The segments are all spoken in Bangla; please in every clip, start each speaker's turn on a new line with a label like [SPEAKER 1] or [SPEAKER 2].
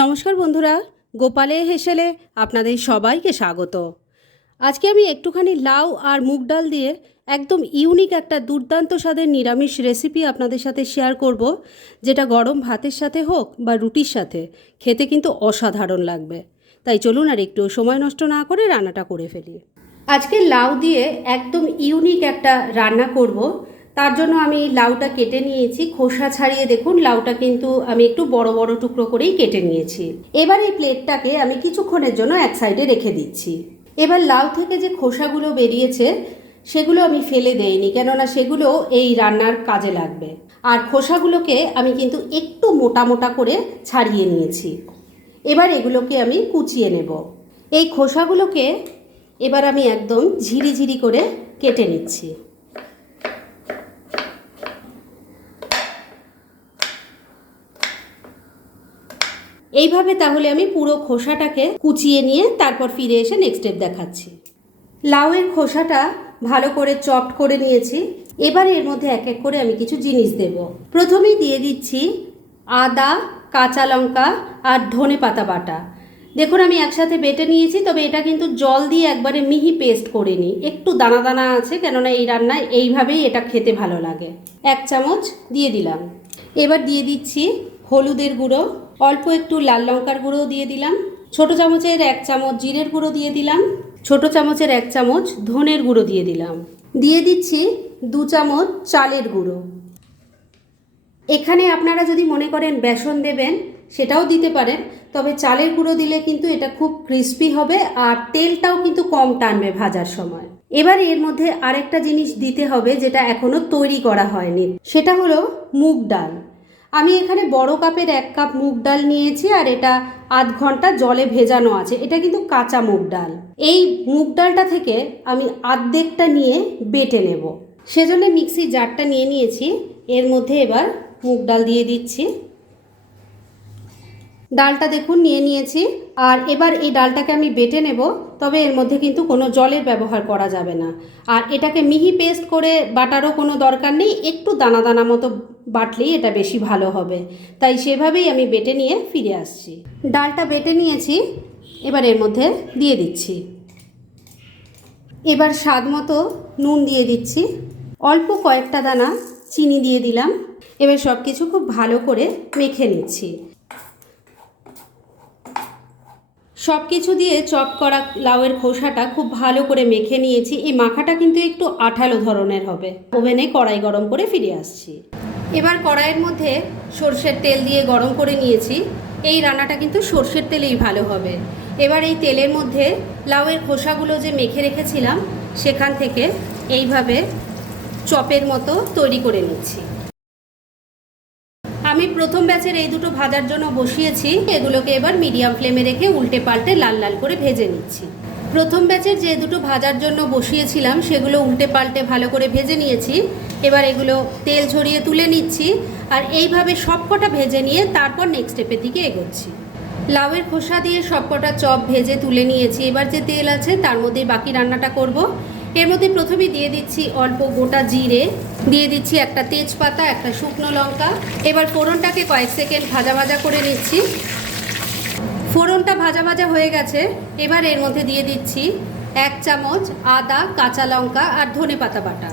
[SPEAKER 1] নমস্কার বন্ধুরা, গোপালে হেসেলে আপনাদের সবাইকে স্বাগত। আজকে আমি একটুখানি লাউ আর মুগ ডাল দিয়ে একদম ইউনিক একটা দুর্দান্ত স্বাদের নিরামিষ রেসিপি আপনাদের সাথে শেয়ার করব, যেটা গরম ভাতের সাথে হোক বা রুটির সাথে, খেতে কিন্তু অসাধারণ লাগবে। তাই চলুন আর একটু সময় নষ্ট না করে রান্নাটা করে ফেলি। আজকে লাউ দিয়ে একদম ইউনিক একটা রান্না করব তার জন্য আমি লাউটা কেটে নিয়েছি। খোসা ছাড়িয়ে দেখুন, লাউটা কিন্তু আমি একটু বড় বড় টুকরো করেই কেটে নিয়েছি। এবার এই প্লেটটাকে আমি কিছুক্ষণের জন্য এক সাইডে রেখে দিচ্ছি। এবার লাউ থেকে যে খোসাগুলো বেরিয়েছে, সেগুলো আমি ফেলে দেইনি, কেননা সেগুলো এই রান্নার কাজে লাগবে। আর খোসাগুলোকে আমি কিন্তু একটু মোটা মোটা করে ছাড়িয়ে নিয়েছি। এবার এগুলোকে আমি কুচিয়ে নেব। এই খোসাগুলোকে এবার আমি একদম ঝিরি ঝিরি করে কেটে নিচ্ছি। এইভাবে তাহলে আমি পুরো খোসাটাকে কুচিয়ে নিয়ে তারপর ফিরে এসে নেক্সট স্টেপ দেখাচ্ছি। লাউয়ের খোসাটা ভালো করে চপড করে নিয়েছি। এবার এর মধ্যে এক এক করে আমি কিছু জিনিস দেব। প্রথমেই দিয়ে দিচ্ছি আদা, কাঁচা লঙ্কা আর ধনে পাতা বাটা। দেখুন আমি একসাথে বেটে নিয়েছি, তবে এটা কিন্তু জল দিয়ে একবারে মিহি পেস্ট করে নিই। একটু দানা দানা আছে, কেননা এই রান্নায় এইভাবেই এটা খেতে ভালো লাগে। এক চামচ দিয়ে দিলাম। এবার দিয়ে দিচ্ছি হলুদের গুঁড়ো। অল্প একটু লাল লঙ্কার গুঁড়ো দিয়ে দিলাম। ছোট চামচের এক চামচ জিরের গুঁড়ো দিয়ে দিলাম। ছোট চামচের এক চামচ ধনের গুঁড়ো দিয়ে দিলাম। দিয়ে দিচ্ছি দু চামচ চালের গুঁড়ো। এখানে আপনারা যদি মনে করেন বেসন দেবেন, সেটাও দিতে পারেন, তবে চালের গুঁড়ো দিলে কিন্তু এটা খুব ক্রিস্পি হবে আর তেলটাও কিন্তু কম টানবে ভাজার সময়। এবার এর মধ্যে আরেকটা জিনিস দিতে হবে যেটা এখনও তৈরি করা হয়নি। সেটা হলো মুগ ডাল। আমি এখানে বড় কাপের এক কাপ মুগ ডাল নিয়েছি আর এটা আধ ঘণ্টা জলে ভেজানো আছে। এটা কিন্তু কাঁচা মুগ ডাল। এই মুগ ডালটা থেকে আমি আর্ধেকটা নিয়ে বেটে নেব। সেজন্য মিক্সি জারটা নিয়ে নিয়েছি। এর মধ্যে এবার মুগ ডাল দিয়ে দিচ্ছি। ডালটা দেখুন নিয়ে নিয়েছি। আর এবার এই ডালটাকে আমি বেটে নেব, তবে এর মধ্যে কিন্তু কোনো জলের ব্যবহার করা যাবে না। আর এটাকে মিহি পেস্ট করে বাটারও কোনো দরকার নেই, একটু দানা দানা মতো বাটলেই এটা বেশি ভালো হবে। তাই সেভাবেই আমি বেটে নিয়ে ফিরে আসছি। ডালটা বেটে নিয়েছি, এবার এর মধ্যে দিয়ে দিচ্ছি। এবার স্বাদ মতো নুন দিয়ে দিচ্ছি। অল্প কয়েকটা দানা চিনি দিয়ে দিলাম। এবার সব কিছু খুব ভালো করে মেখে নিচ্ছি। সব কিছু দিয়ে চপ করা লাউয়ের খোসাটা খুব ভালো করে মেখে নিয়েছি। এই মাখাটা কিন্তু একটু আঠালো ধরনের হবে। ওভেনে কড়াই গরম করে ফিরে আসছি। এবার কড়াইয়ের মধ্যে সর্ষের তেল দিয়ে গরম করে নিয়েছি। এই রান্নাটা কিন্তু সর্ষের তেলেই ভালো হবে। এবার এই তেলের মধ্যে লাউয়ের খোসাগুলো যে মেখে রেখেছিলাম, সেখান থেকে এইভাবে চপের মতো তৈরি করে নিচ্ছি। আমি প্রথম ব্যাচের এই দুটো ভাজার জন্য বসিয়েছি। এগুলোকে এবার মিডিয়াম ফ্লেমে রেখে উল্টে পাল্টে লাল লাল করে ভেজে নিচ্ছি। প্রথম ব্যাচের যে দুটো ভাজার জন্য বসিয়েছিলাম, সেগুলো উল্টে পাল্টে ভালো করে ভেজে নিয়েছি। এবার এগুলো তেল ঝরিয়ে তুলে নিচ্ছি আর এইভাবে সবকটা ভেজে নিয়ে তারপর নেক্সট স্টেপের দিকে এগোচ্ছি। লাউয়ের খোসা দিয়ে সবকটা চপ ভেজে তুলে নিয়েছি। এবার যে তেল আছে, তার মধ্যে বাকি রান্নাটা করব। এর মধ্যে প্রথমে দিয়ে দিচ্ছি অল্প গোটা জিরে, দিয়ে দিচ্ছি একটা তেজপাতা, একটা শুকনো লঙ্কা। এবার ফোড়নটাকে কয়েক সেকেন্ড ভাজা ভাজা করে নিচ্ছি। ফোড়নটা ভাজা ভাজা হয়ে গেছে। এবার এর মধ্যে দিয়ে দিচ্ছি এক চামচ আদা, কাঁচা লঙ্কা আর ধনে পাতা বাটা।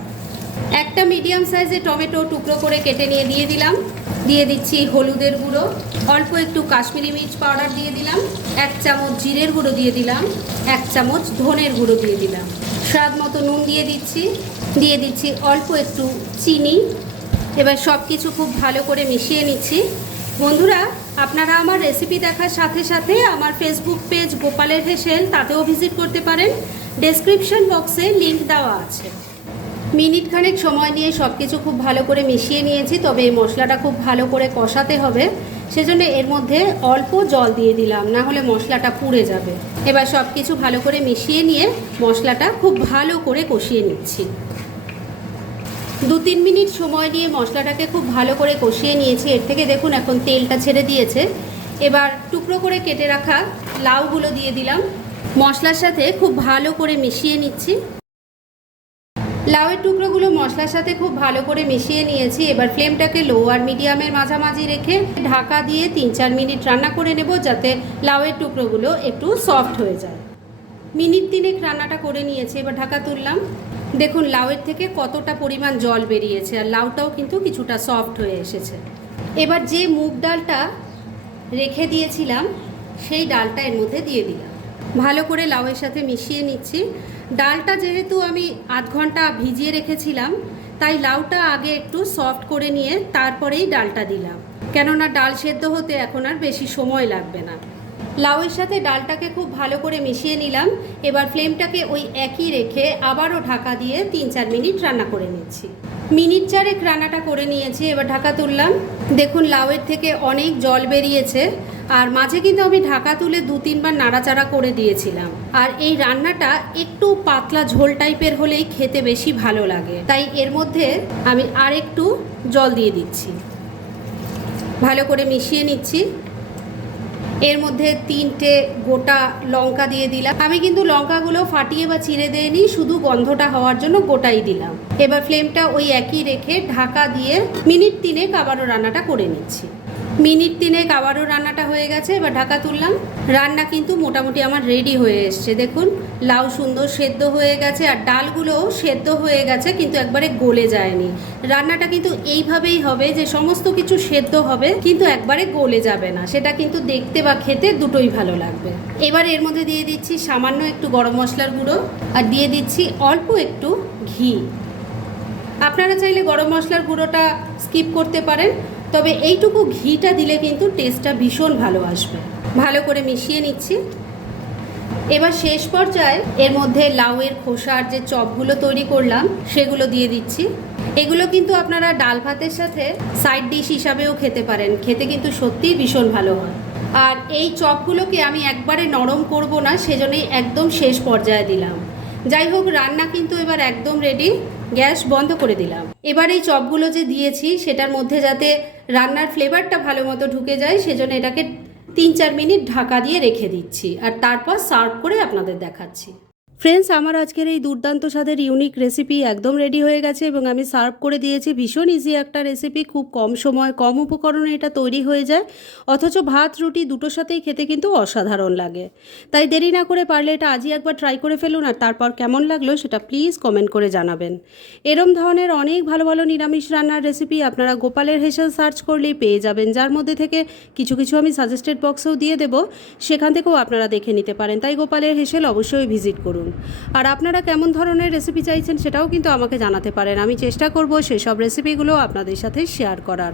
[SPEAKER 1] একটা মিডিয়াম সাইজে টমেটো টুকরো করে কেটে নিয়ে দিয়ে দিলাম। দিয়ে দিচ্ছি হলুদের গুঁড়ো। অল্প একটু কাশ্মীরি মির্চ পাউডার দিয়ে দিলাম। এক চামচ জিরের গুঁড়ো দিয়ে দিলাম। এক চামচ ধনের গুঁড়ো দিয়ে দিলাম। স্বাদ মতো নুন দিয়ে দিচ্ছি। দিয়ে দিচ্ছি অল্প একটু চিনি। এবার সব কিছু খুব ভালো করে মিশিয়ে নিচ্ছি। বন্ধুরা আপনারা আমার রেসিপি দেখার সাথে সাথে আমার ফেসবুক পেজ গোপালের হেসেল তাতেও ভিজিট করতে পারেন। ডেসক্রিপশন বক্সে লিংক দেওয়া আছে। মিনিট খানেক সময় নিয়ে সব কিছু খুব ভালো করে মিশিয়ে নিয়েছি, তবে এই মশলাটা খুব ভালো করে কষাতে হবে। সেজন্য এর মধ্যে অল্প জল দিয়ে দিলাম, না হলে মশলাটা পুড়ে যাবে। এবার সব কিছু ভালো করে মিশিয়ে নিয়ে মশলাটা খুব ভালো করে কষিয়ে নিচ্ছি। দু তিন মিনিট সময় নিয়ে মশলাটাকে খুব ভালো করে কষিয়ে নিয়েছি। এর থেকে দেখুন এখন তেলটা ছেড়ে দিয়েছে। এবার টুকরো করে কেটে রাখা লাউগুলো দিয়ে দিলাম। মশলার সাথে খুব ভালো করে মিশিয়ে নিচ্ছি। লাউয়ের টুকরোগুলো মশলার সাথে খুব ভালো করে মিশিয়ে নিয়েছি। এবার ফ্লেমটাকে লো আর মিডিয়ামের মাঝামাঝি রেখে ঢাকা দিয়ে তিন চার মিনিট রান্না করে নেব যাতে লাউয়ের টুকরোগুলো একটু সফট হয়ে যায়। মিনিট তিনেক রান্নাটা করে নিয়েছি। এবার ঢাকা তুললাম। দেখুন, লাউয়ের থেকে কতটা পরিমাণ জল বেরিয়েছে আর লাউটাও কিন্তু কিছুটা সফট হয়ে এসেছে। এবার যে মুগ ডালটা রেখে দিয়েছিলাম, সেই ডালটা এর মধ্যে দিয়ে দিলাম। ভালো করে লাউয়ের সাথে মিশিয়ে নিচ্ছি। ডালটা যেহেতু আমি আধ ঘণ্টা ভিজিয়ে রেখেছিলাম, তাই লাউটা আগে একটু সফট করে নিয়ে তারপরেই ডালটা দিলাম। কেননা ডাল সেদ্ধ হতে এখন আর বেশি সময় লাগবে না। লাউয়ের সাথে ডালটাকে খুব ভালো করে মিশিয়ে নিলাম। এবার ফ্লেমটাকে ওই একই রেখে আবারও ঢাকা দিয়ে তিন চার মিনিট রান্না করে নিচ্ছি। মিনিট চারেক রান্নাটা করে নিয়েছি, এবার ঢাকা তুললাম। দেখুন, লাউয়ের থেকে অনেক জল বেরিয়েছে, আর মাঝে কিন্তু আমি ঢাকা তুলে দু তিনবার নাড়াচাড়া করে দিয়েছিলাম। আর এই রান্নাটা একটু পাতলা ঝোল টাইপের হলেই খেতে বেশি ভালো লাগে। তাই এর মধ্যে আমি আর একটু জল দিয়ে দিচ্ছি। ভালো করে মিশিয়ে নিচ্ছি। এর মধ্যে তিনটে গোটা লঙ্কা দিয়ে দিলাম। আমি কিন্তু লঙ্কাগুলো ফাটিয়ে বা চিড়ে দিইনি, শুধু গন্ধটা হওয়ার জন্য গোটাই দিলাম। এবার ফ্লেমটা ওই একই রেখে ঢাকা দিয়ে মিনিট তিনেক আবারও রান্নাটা করে নিচ্ছি। মিনিট তিনেক আবারও রান্নাটা হয়ে গেছে, এবার ঢাকা তুললাম। রান্না কিন্তু মোটামুটি আমার রেডি হয়ে এসছে। দেখুন, লাউ সুন্দর সেদ্ধ হয়ে গেছে, আর ডালগুলোও সেদ্ধ হয়ে গেছে, কিন্তু একবারে গলে যায়নি। রান্নাটা কিন্তু এইভাবেই হবে যে সমস্ত কিছু সেদ্ধ হবে, কিন্তু একবারে গলে যাবে না। সেটা কিন্তু দেখতে বা খেতে দুটোই ভালো লাগবে। এবার এর মধ্যে দিয়ে দিচ্ছি সামান্য একটু গরম মশলার গুঁড়ো, আর দিয়ে দিচ্ছি অল্প একটু ঘি। আপনারা চাইলে গরম মশলার গুঁড়োটা স্কিপ করতে পারেন। তবে এইটুকু ঘিটা দিলে কিন্তু টেস্টটা ভীষণ ভালো আসবে। ভালো করে মিশিয়ে নিচ্ছি। এবার শেষ পর্যায়ে এর মধ্যে লাউয়ের খোসার যে চপগুলো তৈরি করলাম, সেগুলো দিয়ে দিচ্ছি। এগুলো কিন্তু আপনারা ডাল ভাতের সাথে সাইড ডিশ হিসাবেও খেতে পারেন। খেতে কিন্তু সত্যিই ভীষণ ভালো হয়। আর এই চপগুলোকে আমি একবারে নরম করব না, সেজন্যই একদম শেষ পর্যায়ে দিলাম। যাই হোক, রান্না কিন্তু এবার একদম রেডি গ্যাস বন্ধ করে দিলাম। এবার এই চপগুলো যে দিয়েছি, সেটার মধ্যে যাতে রান্নার ফ্লেভারটা ভালো মতো ঢুকে যায়, সেজন্য এটাকে তিন চার মিনিট ঢাকা দিয়ে রেখে দিচ্ছি। আর তারপর সার্ভ করে আপনাদের দেখাচ্ছি। ফ্রেন্ডস আমার আজকের এই দুর্দান্ত স্বাদের ইউনিক রেসিপি একদম রেডি হয়ে গেছে এবং আমি সার্ভ করে দিয়েছি। ভীষণ ইজি একটা রেসিপি খুব কম সময়, কম উপকরণে এটা তৈরি হয়ে যায়। অথচ ভাত, রুটি দুটোর সাথেই খেতে কিন্তু অসাধারণ লাগে। তাই দেরি না করে পারলে এটা আজই একবার ট্রাই করে ফেলুন আর তারপর কেমন লাগল সেটা প্লিজ কমেন্ট করে জানাবেন। এরম ধরনের অনেক ভালো ভালো নিরামিষ রান্নার রেসিপি আপনারা গোপালের হেসেল সার্চ করলেই পেয়ে যাবেন। যার মধ্যে থেকে কিছু কিছু আমি সাজেস্টেড বক্সেও দিয়ে দেবো। সেখান থেকেও আপনারা দেখে নিতে পারেন। তাই গোপালের হেসেল অবশ্যই ভিজিট করুন। আর আপনারা কেমন ধরনের রেসিপি চাইছেন সেটাও কিন্তু আমাকে জানাতে পারেন। আমি চেষ্টা করব সেসব রেসিপিগুলো আপনাদের সাথে শেয়ার করার।